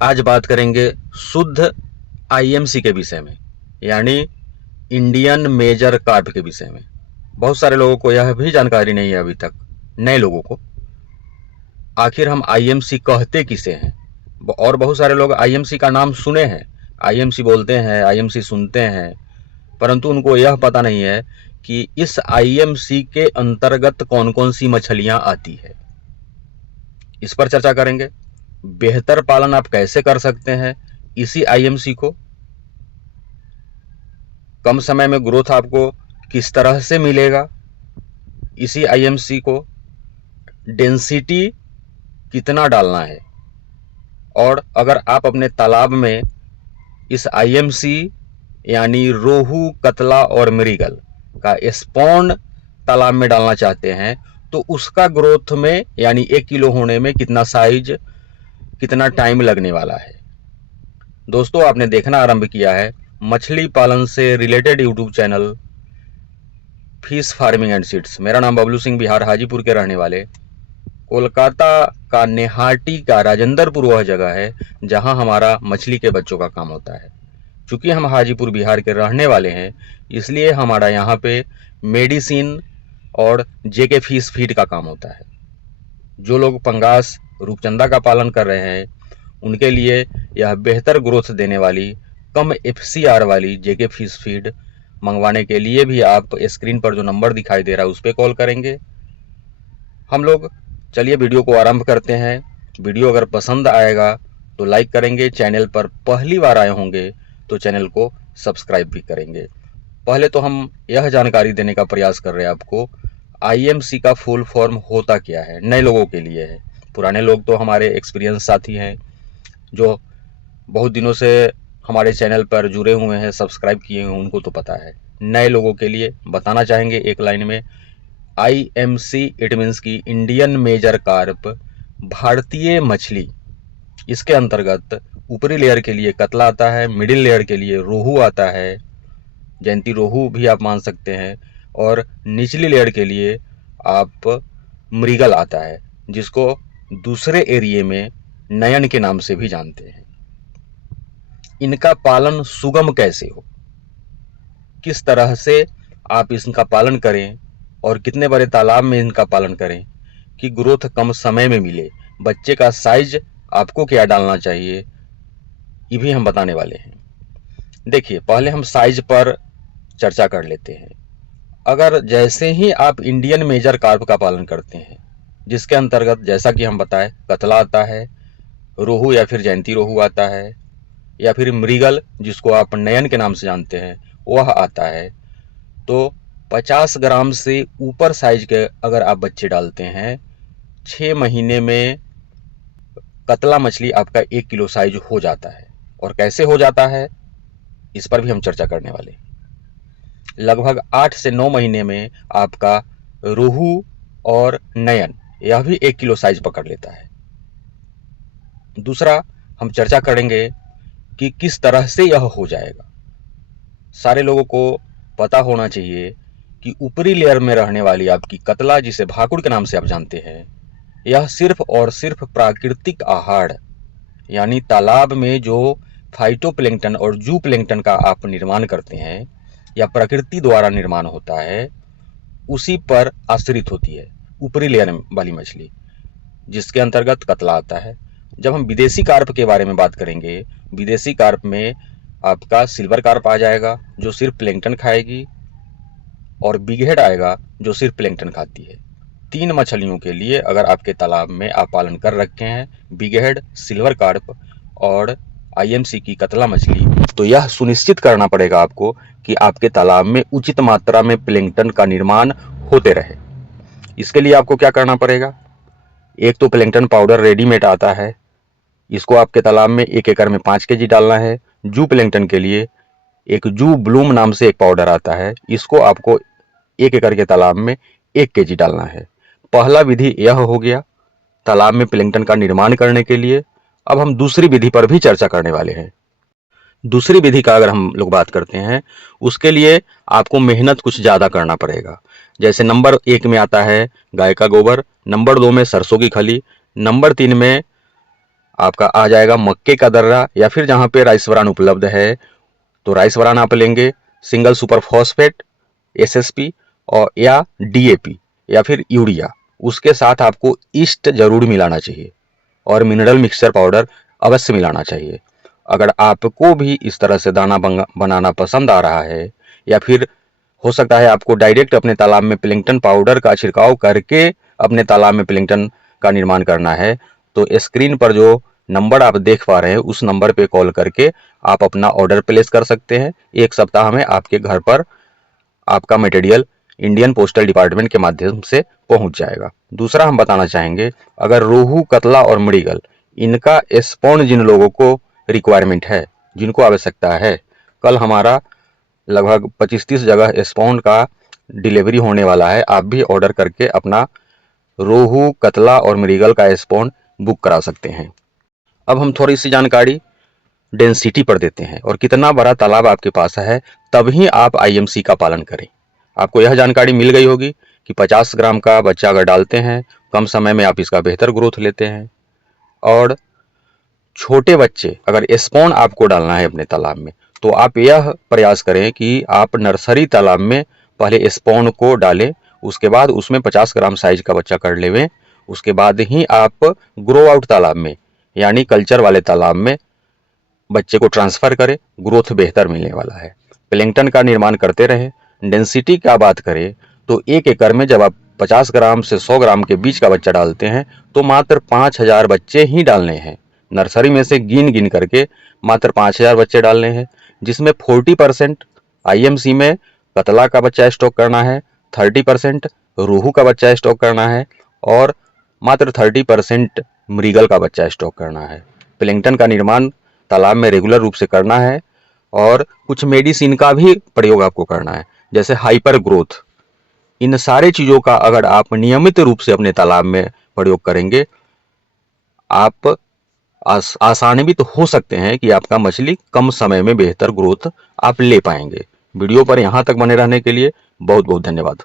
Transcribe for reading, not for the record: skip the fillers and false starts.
आज बात करेंगे शुद्ध आईएमसी के विषय में, यानी इंडियन मेजर कार्प के विषय में। बहुत सारे लोगों को यह भी जानकारी नहीं है अभी तक, नए लोगों को, आखिर हम आईएमसी कहते किसे हैं। और बहुत सारे लोग आईएमसी का नाम सुने हैं, आईएमसी बोलते हैं, आईएमसी सुनते हैं, परंतु उनको यह पता नहीं है कि इस आईएमसी के अंतर्गत कौन कौन सी मछलियां आती है। इस पर चर्चा करेंगे। बेहतर पालन आप कैसे कर सकते हैं इसी आईएमसी को, कम समय में ग्रोथ आपको किस तरह से मिलेगा इसी आईएमसी को, डेंसिटी कितना डालना है, और अगर आप अपने तालाब में इस आईएमसी यानी रोहू, कतला और मृगल का स्पॉन तालाब में डालना चाहते हैं तो उसका ग्रोथ में यानी 1 किलो होने में कितना साइज, कितना टाइम लगने वाला है। दोस्तों, आपने देखना आरंभ किया है मछली पालन से related YouTube channel fish farming and seeds. मेरा नाम बबलू सिंह, बिहार हाजीपुर के रहने वाले। कोलकाता का नेहाटी का राजेंद्रपुर वह जगह है जहां हमारा मछली के बच्चों का काम होता है। चूंकि हम हाजीपुर बिहार के रहने वाले हैं, इसलिए हमारा यहाँ पे मेडिसिन और जेके फिश फीड का काम होता है। जो लोग पंगास, रूपचंदा का पालन कर रहे हैं उनके लिए यह बेहतर ग्रोथ देने वाली, कम एफसीआर वाली जेके फिश फीड मंगवाने के लिए भी आप स्क्रीन पर जो नंबर दिखाई दे रहा है उस पर कॉल करेंगे। हम लोग चलिए वीडियो को आरंभ करते हैं। वीडियो अगर पसंद आएगा तो लाइक करेंगे, चैनल पर पहली बार आए होंगे तो चैनल को सब्सक्राइब भी करेंगे। पहले तो हम यह जानकारी देने का प्रयास कर रहे हैं आपको, आईएमसी का फुल फॉर्म होता क्या है। नए लोगों के लिए है, पुराने लोग तो हमारे एक्सपीरियंस साथी हैं जो बहुत दिनों से हमारे चैनल पर जुड़े हुए हैं, सब्सक्राइब किए हैं, उनको तो पता है। नए लोगों के लिए बताना चाहेंगे एक लाइन में, आईएमसी इट मीन्स की इंडियन मेजर कार्प, भारतीय मछली। इसके अंतर्गत ऊपरी लेयर के लिए कतला आता है, मिडिल लेयर के लिए रोहू आता है, जयंती रोहू भी आप मान सकते हैं, और निचली लेयर के लिए आप मृगल आता है, जिसको दूसरे एरिया में नयन के नाम से भी जानते हैं। इनका पालन सुगम कैसे हो, किस तरह से आप इसका पालन करें और कितने बड़े तालाब में इनका पालन करें कि ग्रोथ कम समय में मिले, बच्चे का साइज आपको क्या डालना चाहिए, ये भी हम बताने वाले हैं। देखिए, पहले हम साइज पर चर्चा कर लेते हैं। अगर जैसे ही आप इंडियन मेजर कार्प का पालन करते हैं, जिसके अंतर्गत जैसा कि हम बताएं कतला आता है, रोहू या फिर जयंती रोहू आता है, या फिर मृगल जिसको आप नयन के नाम से जानते हैं वह आता है, तो 50 ग्राम से ऊपर साइज के अगर आप बच्चे डालते हैं, 6 महीने में कतला मछली आपका 1 किलो साइज हो जाता है। और कैसे हो जाता है इस पर भी हम चर्चा करने वाले। लगभग 8 से 9 महीने में आपका रोहू और नयन यह भी 1 किलो साइज पकड़ लेता है। दूसरा, हम चर्चा करेंगे कि किस तरह से यह हो जाएगा। सारे लोगों को पता होना चाहिए कि ऊपरी लेयर में रहने वाली आपकी कतला, जिसे भाकुड़ के नाम से आप जानते हैं, यह सिर्फ और सिर्फ प्राकृतिक आहार यानी तालाब में जो फाइटोप्लैंक्टन और जू प्लैंक्टन का आप निर्माण करते हैं या प्रकृति द्वारा निर्माण होता है, उसी पर आश्रित होती है ऊपरी लेयर वाली मछली, जिसके अंतर्गत कतला आता है। जब हम विदेशी कार्प के बारे में बात करेंगे, विदेशी कार्प में आपका सिल्वर कार्प आ जाएगा जो सिर्फ प्लैंक्टन खाएगी, और बिग हेड आएगा जो सिर्फ प्लैंक्टन खाती है। 3 मछलियों के लिए अगर आपके तालाब में आप पालन कर रखे हैं, बिग हेड, सिल्वर कार्प और आईएमसी की कतला मछली, तो यह सुनिश्चित करना पड़ेगा आपको कि आपके तालाब में उचित मात्रा में प्लैंक्टन का निर्माण होते रहे। इसके लिए आपको क्या करना पड़ेगा, एक तो प्लैंक्टन पाउडर रेडीमेड आता है, इसको आपके तालाब में 1 एकड़ में 5 केजी डालना है। जू प्लैंक्टन के लिए एक जू ब्लूम नाम से एक पाउडर आता है, इसको आपको 1 एकड़ के तालाब में 1 केजी डालना है। पहला विधि यह हो गया तालाब में प्लैंक्टन का निर्माण करने के लिए। अब हम दूसरी विधि पर भी चर्चा करने वाले हैं। दूसरी विधि का अगर हम लोग बात करते हैं, उसके लिए आपको मेहनत कुछ ज़्यादा करना पड़ेगा। जैसे नंबर 1 में आता है गाय का गोबर, नंबर 2 में सरसों की खली, नंबर 3 में आपका आ जाएगा मक्के का दर्रा, या फिर जहाँ पे राइस ब्रान उपलब्ध है तो राइस ब्रान आप लेंगे, सिंगल सुपर फॉस्फेट SSP और या DAP या फिर यूरिया। उसके साथ आपको ईस्ट जरूर मिलाना चाहिए और मिनरल मिक्सचर पाउडर अवश्य मिलाना चाहिए। अगर आपको भी इस तरह से दाना बनाना पसंद आ रहा है, या फिर हो सकता है आपको डायरेक्ट अपने तालाब में प्लैंकटन पाउडर का छिड़काव करके अपने तालाब में प्लैंकटन का निर्माण करना है, तो स्क्रीन पर जो नंबर आप देख पा रहे हैं उस नंबर पे कॉल करके आप अपना ऑर्डर प्लेस कर सकते हैं। 1 सप्ताह में आपके घर पर आपका मटेरियल इंडियन पोस्टल डिपार्टमेंट के माध्यम से पहुंच जाएगा। दूसरा हम बताना चाहेंगे, अगर रोहू, कतला और मृगल इनका स्पॉन जिन लोगों को रिक्वायरमेंट है, जिनको आवश्यकता है, कल हमारा लगभग 25-30 जगह स्पॉन का डिलीवरी होने वाला है। आप भी ऑर्डर करके अपना रोहू, कतला और मृगल का स्पॉन बुक करा सकते हैं। अब हम थोड़ी सी जानकारी डेंसिटी पर देते हैं और कितना बड़ा तालाब आपके पास है, तभी आप IMC का पालन करें। आपको यह जानकारी मिल गई होगी कि 50 ग्राम का बच्चा अगर डालते हैं, कम समय में आप इसका बेहतर ग्रोथ लेते हैं। और छोटे बच्चे अगर स्पॉन आपको डालना है अपने तालाब में, तो आप यह प्रयास करें कि आप नर्सरी तालाब में पहले स्पॉन को डालें, उसके बाद उसमें 50 ग्राम साइज का बच्चा कर लेवें। उसके बाद ही आप ग्रो आउट तालाब में यानी कल्चर वाले तालाब में बच्चे को ट्रांसफर करें, ग्रोथ बेहतर मिलने वाला है। प्लैंकटन का निर्माण करते रहें। डेंसिटी का बात करें तो 1 एकड़ में जब आप 50 ग्राम से 100 ग्राम के बीच का बच्चा डालते हैं तो मात्र 5000 बच्चे ही डालने हैं। नर्सरी में से गिन गिन करके मात्र 5000 बच्चे डालने हैं, जिसमें 40% IMC में कतला का बच्चा स्टॉक करना है, 30% रोहू का बच्चा स्टॉक करना है और मात्र 30% मृगल का बच्चा स्टॉक करना है। प्लैंकटन का निर्माण तालाब में रेगुलर रूप से करना है और कुछ मेडिसिन का भी प्रयोग आपको करना है, जैसे हाइपर ग्रोथ। इन सारे चीज़ों का अगर आप नियमित रूप से अपने तालाब में प्रयोग करेंगे, आप आसान्वित हो सकते हैं कि आपका मछली कम समय में बेहतर ग्रोथ आप ले पाएंगे। वीडियो पर यहाँ तक बने रहने के लिए बहुत बहुत धन्यवाद।